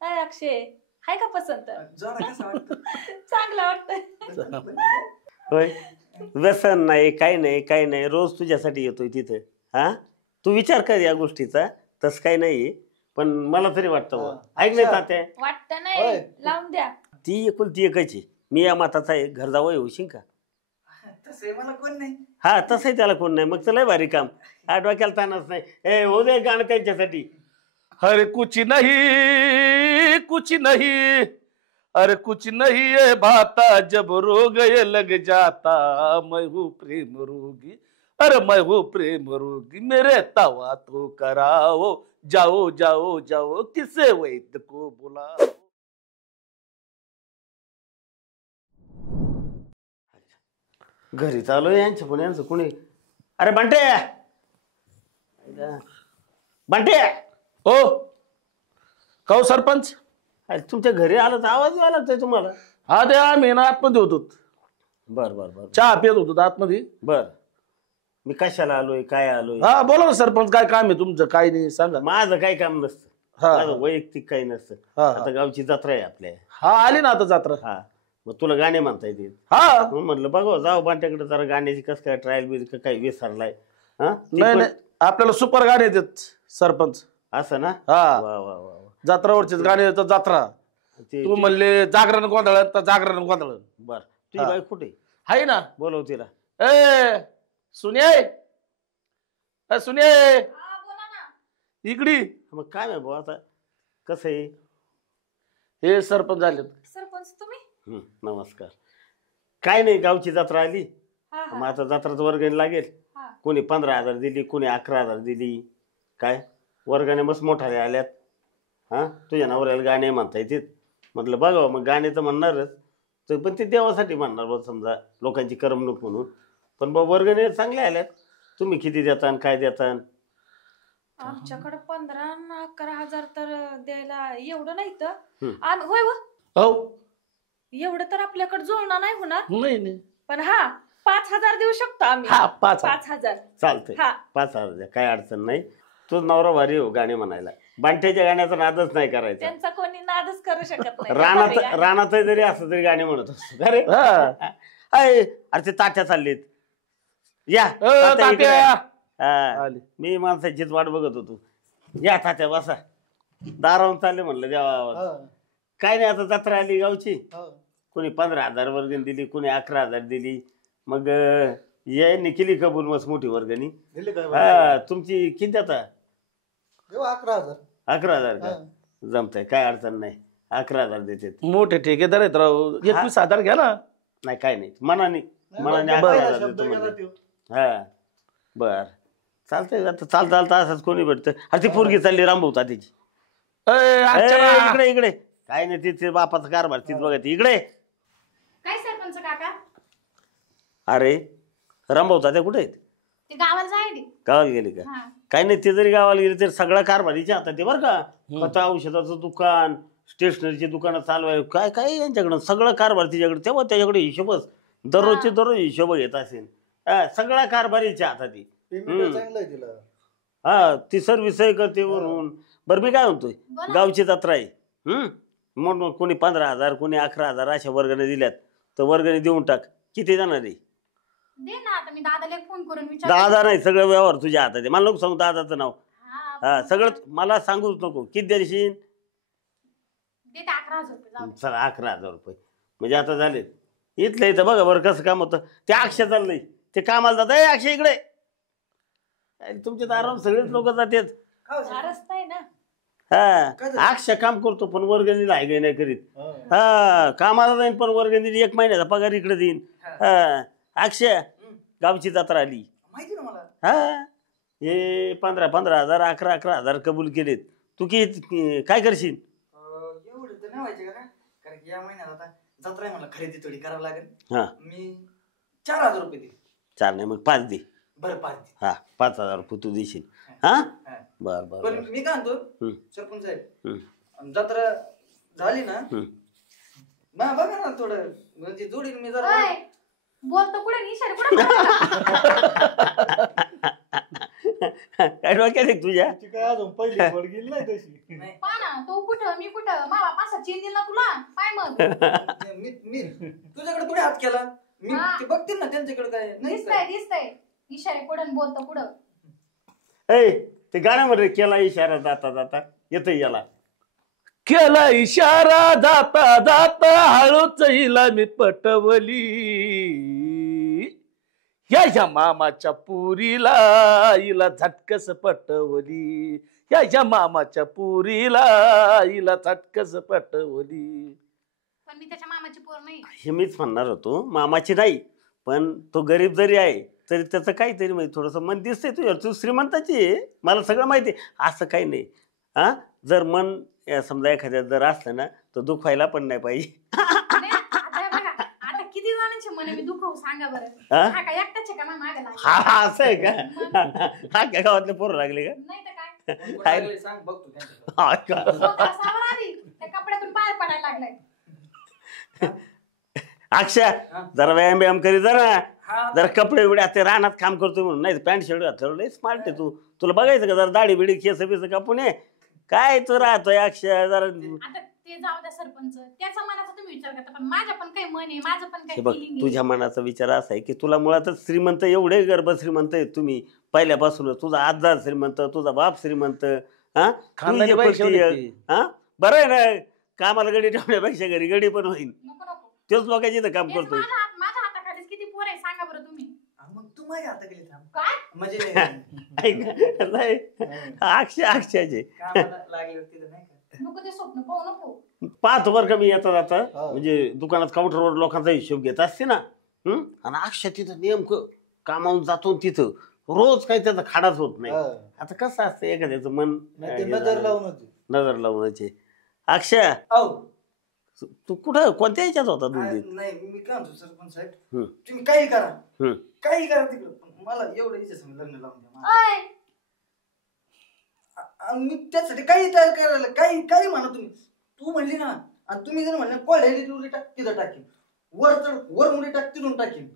काय अक्षय हाय का पसंत? जरा कसं वाटतं? चांगलं वाटतंय. होय व्यसन नाही काही नाही रोज तुझ्यासाठी येतोय तिथं. हा तू विचार कर या गोष्टीचा. तसं काही नाही पण मला तरी वाटतं ऐक नाही तात्या वाटतं नाही लावून द्या. ती एकुलती एकच मी या मताचा आहे. घर जावं येऊशील का? तसं मला कोण नाही. हा तसंही त्याला कोण नाही. मग तर लय भारी काम. हा डोक्याला ताणच नाही. ए हो दे गाणं त्यांच्यासाठी. अरे कुछ नहीं अरे कुछ नहीं है भाता जब रोग ये लग जाता मैं हूँ प्रेम रोगी अरे मैं हूँ प्रेम रोगी मेरे तवा तो कराओ जाओ जाओ जाओ किसे वैद्य को बुलाओ. घरी चालू यांचं पण यांचं कोणी. अरे बंटे बंटे ओ काऊ सरपंच. अरे तुमच्या घरी आलं तर आवाज यायला लागतोय तुम्हाला. हा ते आम्ही ना आतमध्ये होतो. बर बर बर चहा पित होतो आतमध्ये. बर मी कशाला आलोय काय आलोय. हा बोला ना सरपंच काय काम आहे तुमचं काय नाही सांगा. माझं काही काम नसतं. माझं वैयक्तिक काही नसतं. आता गावची जत्रा आहे आपल्या. हा आली ना आता जत्रा. हा मग तुला गाणे म्हणता येतील. हा म्हणलं बघा जाऊ बांट्याकडे जरा गाण्याची कसं काय ट्रायल बिल काही विसरलाय. हा नाही आपल्याला सुपर गाणे येतात सरपंच. असं ना. हा वा वा वा जत्रावरचीच गाणे येतात. जत्रा तू म्हणले जागरण गोंधळ तर जागरण गोंधळ. बर तुझी बाई कुठे आहे ना. बोलव तिला. ए सुने सुने इकडी. मग काय नाही भाऊ आता कसं आहे. हे सरपंच झाले. सरपंच तुम्ही? नमस्कार. काय नाही गावची जत्रा आली. मग आता जत्राच वर्गणी लागेल. कोणी 15,000 दिली कोणी 11,000 दिली. काय वर्गाने मस्त मोठाले आल्यात. हा तुझ्या नवऱ्याला गाणे म्हणता येतील. म्हटलं बघा मग गाणे तर म्हणणारच पण ते देवासाठी म्हणणार बघ समजा लोकांची करमणूक म्हणून. पण बघ वर्गणी चांगले आल्यात. तुम्ही किती देता काय देता? आमच्याकडे 15-11,000 तर द्यायला एवढं नाही तर. होय हो एवढं तर आपल्याकडे जुळणार नाही होणार. नाही पण 5,000 देऊ शकतो आम्ही. 5,000 चालतंय. 5,000 द्या काही अडचण नाही. तो नवरा भारी हो गाणे म्हणायला. बांट्याच्या गाण्याचा नादच नाही करायचा. त्यांचा कोणी नादच करू शकत नाही. रानात जरी असं तरी गाणे म्हणत असतो. अरे अरे ते तात्या चाललेत. या मी माणसाचीच वाट बघत होतो. या तात्या बसा. दारावून चालले म्हणलं देवा आवाज. काय नाही आता जत्रा आली गावची. कोणी 15,000 वर्गणी दिली कोणी 11,000 दिली. मग यांनी केली कबूल मस्त मोठी वर्गणी. तुमची किती आता? 11,000 का जमतंय काय अडचण नाही. 11,000 देते. मोठे ठेकेदार आहेत राव. 21,000 घ्या ना. नाही काय नाही मनाने 11,000 देतो. हा बर चालतंय. आता चालता असंच कोणी भेटतं. अरे ती पोरगी चालली रामभाऊ तिची. इकडे इकडे काय नाही तिथे बापाचा कारभार तीच बघा इकडे. काय सरपंच काका? अरे रामभाऊ तात्या कुठे आहेत? ते गावाला जायले. गावाला गेले का? काही नाही ते जरी गावाला गेले तरी सगळा कारभारीच्या हातात आहे बरं का. खता औषधाचं दुकान स्टेशनरीची दुकानं चालवाय काय काय यांच्याकडं सगळं कारभार तिच्याकडे. तेव्हा त्याच्याकडे हिशोबच दररोजचे दररोज हिशोब घेत असेल. सगळा कारभारीच्या हातात. हा ती सर्व्हिस करते वरून. बरं मी काय म्हणतोय गावची जत्रा आहे. म्हणून कोणी 15,000 कोणी 11,000 अशा वर्गाने दिल्यात तर वर्गाने देऊन टाक. किती जाणार आहे? दे ना आता मी दादाला फोन करून विचार. दादा नाही सगळं व्यवहार तुझ्या हातात आहे. मला नको सांगू दादाचं नाव. हा सगळं मला सांगूच नको. किती द्यायशील? देते 11,000 रुपये. चला 11,000 रुपये म्हणजे आता झाले. इथलं इथं बघा बरं कसं काम होतं. ते अक्षय चाललंय ते कामाला जात. अक्षय इकडे. तुमच्या दारावर सगळेच लोक जातात. रस्ता आहे ना. हा अक्षय काम करतो पण वर्गणीला आहे नाही करीत. हा कामाला जाईन पण वर्गणी 1 महिन्याचा पगार इकडे देईन. अक्षय गावची जत्रा आली माहिती ना मला. हा हे 15,000 11,000 कबूल केलेत. तू काय करशील? एवढं तर नाही व्हायचे का? कारण की या महिन्यात आता जत्रा आहे मला खरेदी थोडी करावं लागेल. मी 4,000 रुपये दे. 4 नाही मग 5 दे. बरं 5 दे. 5,000 रुपये तू देशील. हा बर बर. पण मी काय म्हणतो सरपंच साहेब जत्रा झाली ना बघा ना थोडं म्हणजे जोडीन मी जरा. बोलतो कुठे इशारे कुठे? काय डोक्यात आहे तुझ्या? काय अजून पहिली पड गेली नाही तशी. पहा ना तो कुठं मी कुठं मा बापा चेन दिला तुला पाय मग मी तुझ्याकडे कुठे हात केला? मी हा. ते बघतील ना त्यांच्याकडे काय नाही काय. दिसतंय इशारे कुठं बोलतो कुठं. ए ते गाण्यामध्ये केला इशारा जाता जाता येतं याला. केला इशारा जाता जाता हळूच हिला मी पटवली, या मामाच्या पुरीला हिला झटकस पटवली, या मामाच्या पुरीला हिला झटकस पटवली. पण मी त्याच्या मामाची पोर नाही. हे मीच म्हणणार होतो मामाची नाही, पण तो गरीब जरी आहे तरी त्याचं काहीतरी माहिती थोडंसं मन दिसतंय तुझ्यावर. तू श्रीमंताची आहे मला सगळं माहिती आहे. असं काही नाही हा. जर मन समजा एखाद्या जर असलं ना तर दुखायला पण नाही पाहिजे. नाही, आता बघा, आता किती जणांचे मने मी दुखवू सांगा बरं. हा? हा का एकटाच आहे का माझ्या मागे लागला? हा असं आहे का? हा काय गावातले पोरं लागले का? नाही तर काय कोण कोण लागले सांग बघतो त्यांच्याकडे. हा का? स्वतः सावर आली त्या कपड्यातून बाहेर पडायला लागलाय. अक्षय जरा व्यायाम व्यायाम करी जरा. हा. जरा कपडे बिडे ते रानात काम करतोय म्हणून नाही पॅन्ट शर्ट घातलं लय स्मार्ट आहे तू. तुला बघायचं का जरा दाढी बिडी केस बिस कापून ये. काय तू राहतोय अक्षय जरा. आता ते जाऊ द्या सरपंच, त्याचा मनाचा तुम्ही विचार करता पण माझ्या पण काही मन आहे, माझं पण हे काही बघ फिलिंग तुझ्या मनाचा विचार असा आहे की तुला मुळातच श्रीमंत एवढे गर्भ श्रीमंत आहे तुम्ही पहिल्यापासूनच. तुझा आजा श्रीमंत, तुझा बाप श्रीमंत, हा खानदानी तू पैसे एकटी होते. हा बरं आहे ना. कामाला गडी ठेवण्यापेक्षा घरी गडी पण होईल. नको नको. तेच लोकांची इथं काम तेच करतोय. माझ्या हाताखालीच किती पोर आहे सांगा बरं तुम्ही. हा, मग तू माझ्या हाताखाली थांब काय म्हणजे ऐक, नाही, अक्षयचे कामाला लागल्यावर तिथं नाही का. नको ते स्वप्न पाहू नको. पाहतो बरं का मी येता जाता हा. म्हणजे दुकानात काउंटरवर लोकांचा हिशोब घेत असते ना. आणि अक्षय तिथं नेमकं कामावून जातो तिथं रोज काही त्याचा खाडाच होत नाही. हा. आता कसं असतं एखाद्याचं मन नाही ते नजर लावून होती. नजर लावण्याचे. अक्षय अहो तू कुठं कोणत्या ह्याच्यात होता आ, तू? नाही मी काय म्हणतो सरपंच साहेब हम्म. तुम्ही काही करा हम्म. काही करा तिकडं पण मला एवढं इच्छा समज लग्न लावून द्या मला. अय मी त्यासाठी काही तयार करायला काही म्हणा तुम्ही. तू म्हणली ना आणि तुम्ही जर म्हणलं कोळ्याली उडी टाक तिथं टाकीन, वर उडी टाक तिथून टाकीन.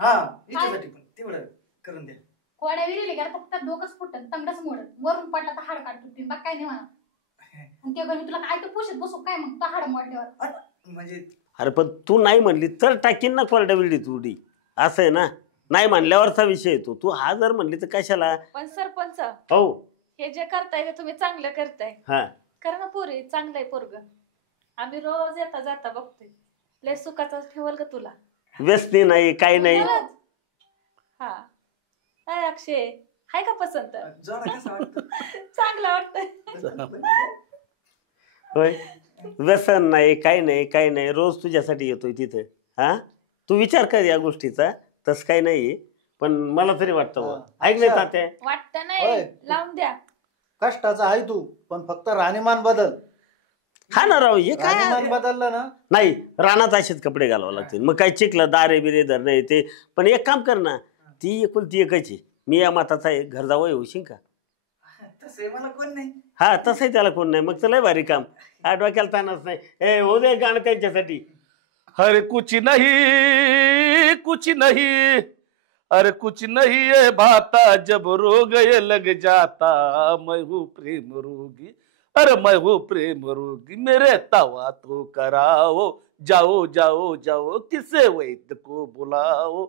हा हिच्यासाठी पण तेवढं करून द्या. कोड्या विहिरीला गेला फक्त डोकंच फुटत तंगडच मोडत वरून पडला तर हाड काढतो ती बघ काय नाही म्हणा. आणि ते मी तुला काय तर पोषत बसू काय मग तो हाड मोडल्यावर. म्हणजे अरे पण तू नाही म्हणली तर टाकीन ना कोरड्या विरडीत उडी. असं आहे ना. नाही म्हणल्यावरचा विषय येतो. तू हा जर म्हणली तर कशाला. पण सरपंच हो हे जे करताय ते तुम्ही चांगलं करताय. हा करा ना पोरी, चांगलं आहे पोरग. आम्ही रोज येता जाता बघतोय. लय सुखाचा ठेवल का तुला. व्यसनी नाही काही नाही. हा काय अक्षय हाय का पसंत. जरा कसं वाटतं चांगलं वाटतंय. होय व्यसन नाही काही नाही काही नाही. रोज तुझ्यासाठी येतोय तिथं. हा तू विचार कर या गोष्टीचा. तसं काही नाही पण मला तरी वाटतं बुवा. ऐक नाही तात्या वाटतं नाही होय. लावून द्या. कष्टाचा आहे तू पण फक्त राहणीमान बदल. हा ना राव हे काय राहणीमान बदललं ना नाही रानात असेच कपडे घालावं लागतील. मग काय चिकलं दारे बिरे धरणं ते. पण एक काम कर ना ती एकुलती एकच आहे. मी या माताचा आहे घर जावं येऊशील का. तसे मला कोण नाही. हा तसंही त्याला कोण नाही. मग चला भारी काम. हा डोक्याला ताणच नाही. ए हो दे गाणं त्यांच्यासाठी. अरे कुछ नहीं कुछ नहीं, अरे कुछ नहीं ये भाता जब रोग ये लग जाता, मैं हूँ प्रेम रोगी, अरे मैं हूँ प्रेम रोगी, मेरे तवा तो कराओ, जाओ जाओ जाओ किसे वैद्य को बुलाओ,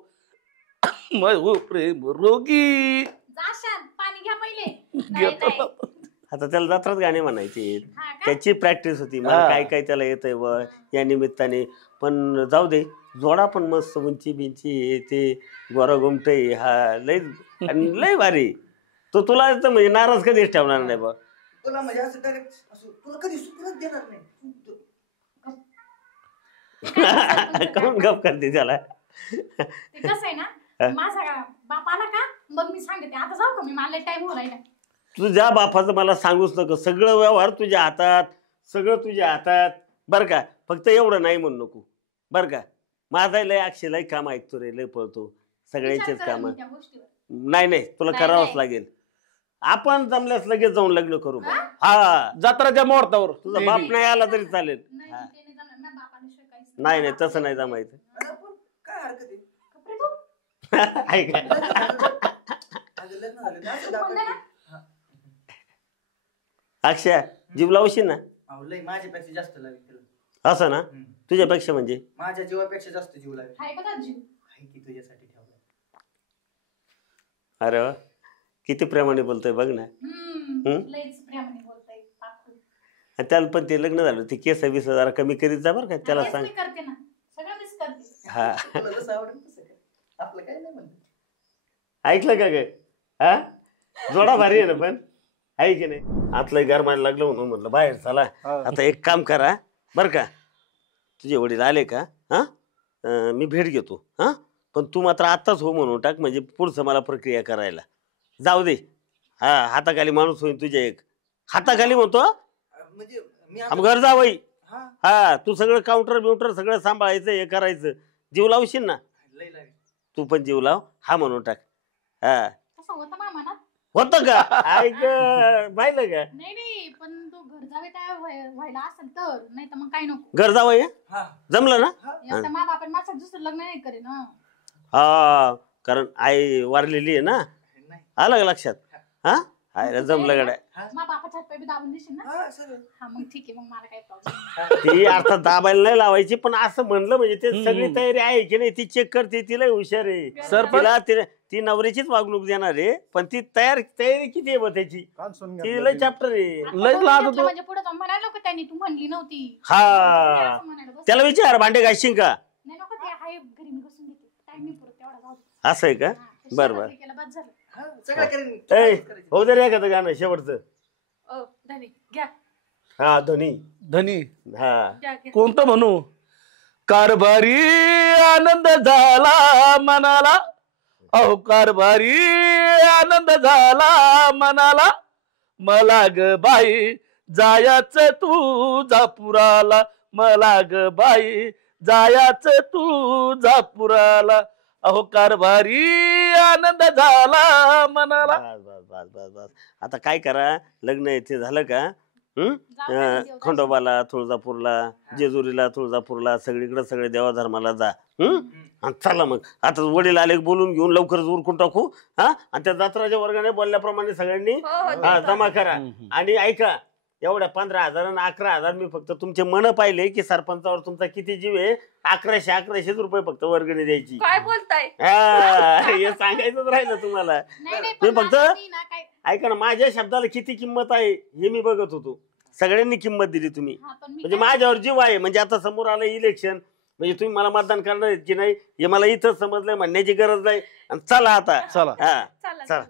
मैं हूँ प्रेम रोगी. जाशान पाणी घ्या पहिले. नाही, नाही. आता त्याला जत्रात गाणे म्हणायचे. हा का? त्याची प्रॅक्टिस होती. मला हा. काय काय त्याला येतंय व या निमित्ताने. पण जाऊ दे जोडा पण मस्त उंची बिंची हे ते गोरा गुमट हा लय आणि लय भारी. तो तुला तर म्हणजे नाराज कधीच ठेवणार नाही बा. तुला म्हणजे असं डायरेक्ट असं तुला कधी सुखच देणार नाही. काऊन गप करते त्याला. ते कसं आहे ना माझा बाप आला का मग मी सांगते. आता जाऊ का मी मला टाइम हो राहिला. तुझ्या बापाचं मला सांगूच नको. सगळं व्यवहार तुझ्या हातात. सगळं तुझ्या हातात बरं का. फक्त एवढं नाही म्हणू नको बरं का. माझा लय अक्षयलाही काम ऐकतो रे लय पळतो सगळ्यांचेच विचार करा काम. मी त्या गोष्टीवर. नाही नाही तुला नाही, करावंच नाही. लागेल. आपण जमल्यास लगेच जाऊन लग्न करू बा. हा जत्राच्या मुहूर्तावर तुझा बाप नाही आला तरी चालेल. नाही हा. ते नाही जमणार. माझ्या बापाल्याशिवाय काहीच नाही नाही तसं नाही जमायचं. अरे पण काय हरकत आहे. कपडे धुवून. ऐका अगं लग्न झालं ना, असं तू पण दे ना. हा. अक्षय जीव लावशील ना अहो, लय माझ्यापेक्षा जास्त लागेल तिला. असं ना तुझ्यापेक्षा म्हणजे माझ्या जीवापेक्षा जास्त जीव लागेल. हाय का जीव? आहे की तुझ्यासाठी ठेवला. अरे वा किती प्रेमाने बोलतोय बघ ना लयच प्रेमाने बोलताय पाखरू. आणि त्याला पण ते लग्न झालं ते केस वीस जरा कमी करीत जा बरं का त्याला हेच सांग मी करते ना, सगळं मीच करते. हा तुला जसं आवडेल तसं कर. आपलं काय नाही म्हणत. ऐकलं का ग हा जोडा भारी आहे ना पण आहे की नाही आतलं गरमायला लागलं म्हणून म्हटलं बाहेर चला आता एक काम करा बरं का तुझे वडील आले का हा मी भेट घेतो हा पण तू मात्र आत्ताच हो म्हणून टाक म्हणजे पुढचं मला प्रक्रिया करायला जाऊ दे हा हाताखाली माणूस होईल तुझ्या एक हाताखाली म्हणतो म्हणजे मी आम घर जावई हा हा तू सगळं काउंटर बिउंटर सगळं सांभाळायचं हे करायचं जीव लावशील ना लय लागेल. तू पण जीव लाव हा म्हणून टाक हा तसं होतं मामा ना. होतं का ऐक पाहिलं का नाही नाही, पण तू घर जावे तयार व्हायला असेल तर, नाही तर मग काय नको. घर जावई हा जमलं ना आता मा बापन माझं दुसरं लग्न नाही करे ना. हा कारण आई वारलेली आहे ना नाही. आलं का लक्षात हा आईला जमलं गड्या मा बापाच्या हात पाय बी दाबून देशील ना. हा सगळं. हा मग ठीक आहे, मग मला काही प्रॉब्लेम. ती अर्थात दाबायला नाही लावायची पण असं म्हणलं म्हणजे ते सगळी तयारी आहे की नाही ती चेक करते तिला हुशार आहे सरपंच तिला ती नवरीचीच वागणूक देणार आहे पण ती तयारी किती आहे बा त्याची कान सुन ती लय चॅप्टर आहे लयच लाज होतो. म्हणजे पुढे जाऊन म्हणायला नको त्यांनी, तू म्हणली नव्हती. हा असं म्हणायला बस. त्याला विचार भांडे घासशील का नाही नको, ते आहे घरी मी बसून घेते. टाइम नाही पुरत तेवढा, जाऊ दे. असं आहे का हा, ते बरं शेजारी केलं बस झालं. हा सगळं करेन. ए हो दे रे एखादं गाणं शेवटचं ओ धनी घ्या हा धनी धनी हा घ्या घ्या. कोणतं म्हणू कारभारी आनंद झाला मनाला अहो कारभारी आनंद झाला मनाला मला ग बाई जायाच तू जापुराला मला ग बाई जायाच तू जापुराला अहो कारभारी आनंद झाला मनाला. बस बस बस बस बस आता काय करा लग्न येथे झालं का जाऊ दे, देवदास. खंडोबाला तुळजापूरला जेजुरीला तुळजापूरला सगळीकडे सगळे देवाधर्माला जा आणि चला मग आता वडील आले बोलून घेऊन लवकरच उरकून टाकू हा आणि त्या जत्राच्या वर्गाने बोलल्याप्रमाणे सगळ्यांनी हो, हो, हा देतो. जमा करा आणि ऐका एवढ्या 15,000 आणि 11,000 मी फक्त तुमचे मन पाहिले की सरपंचावर तुमचा किती जीव आहे 1100 रुपये फक्त वर्गणी द्यायची काय बोलताय हा हे सांगायचंच राहिलं तुम्हाला नाही नाही, तुम्ही पण फक्त माझं मी ना काय. ऐका ना माझ्या शब्दाला किती किंमत आहे हे मी बघत होतो सगळ्यांनी किंमत दिली तुम्ही हा, पण मी म्हणजे काय- माझ्यावर जीव आहे म्हणजे आता समोर आलं इलेक्शन म्हणजे तुम्ही मला मतदान करणार आहेत की नाही हे मला इथं समजलंय म्हणण्याची गरज नाही आणि चला आता चला हा चला चला. चला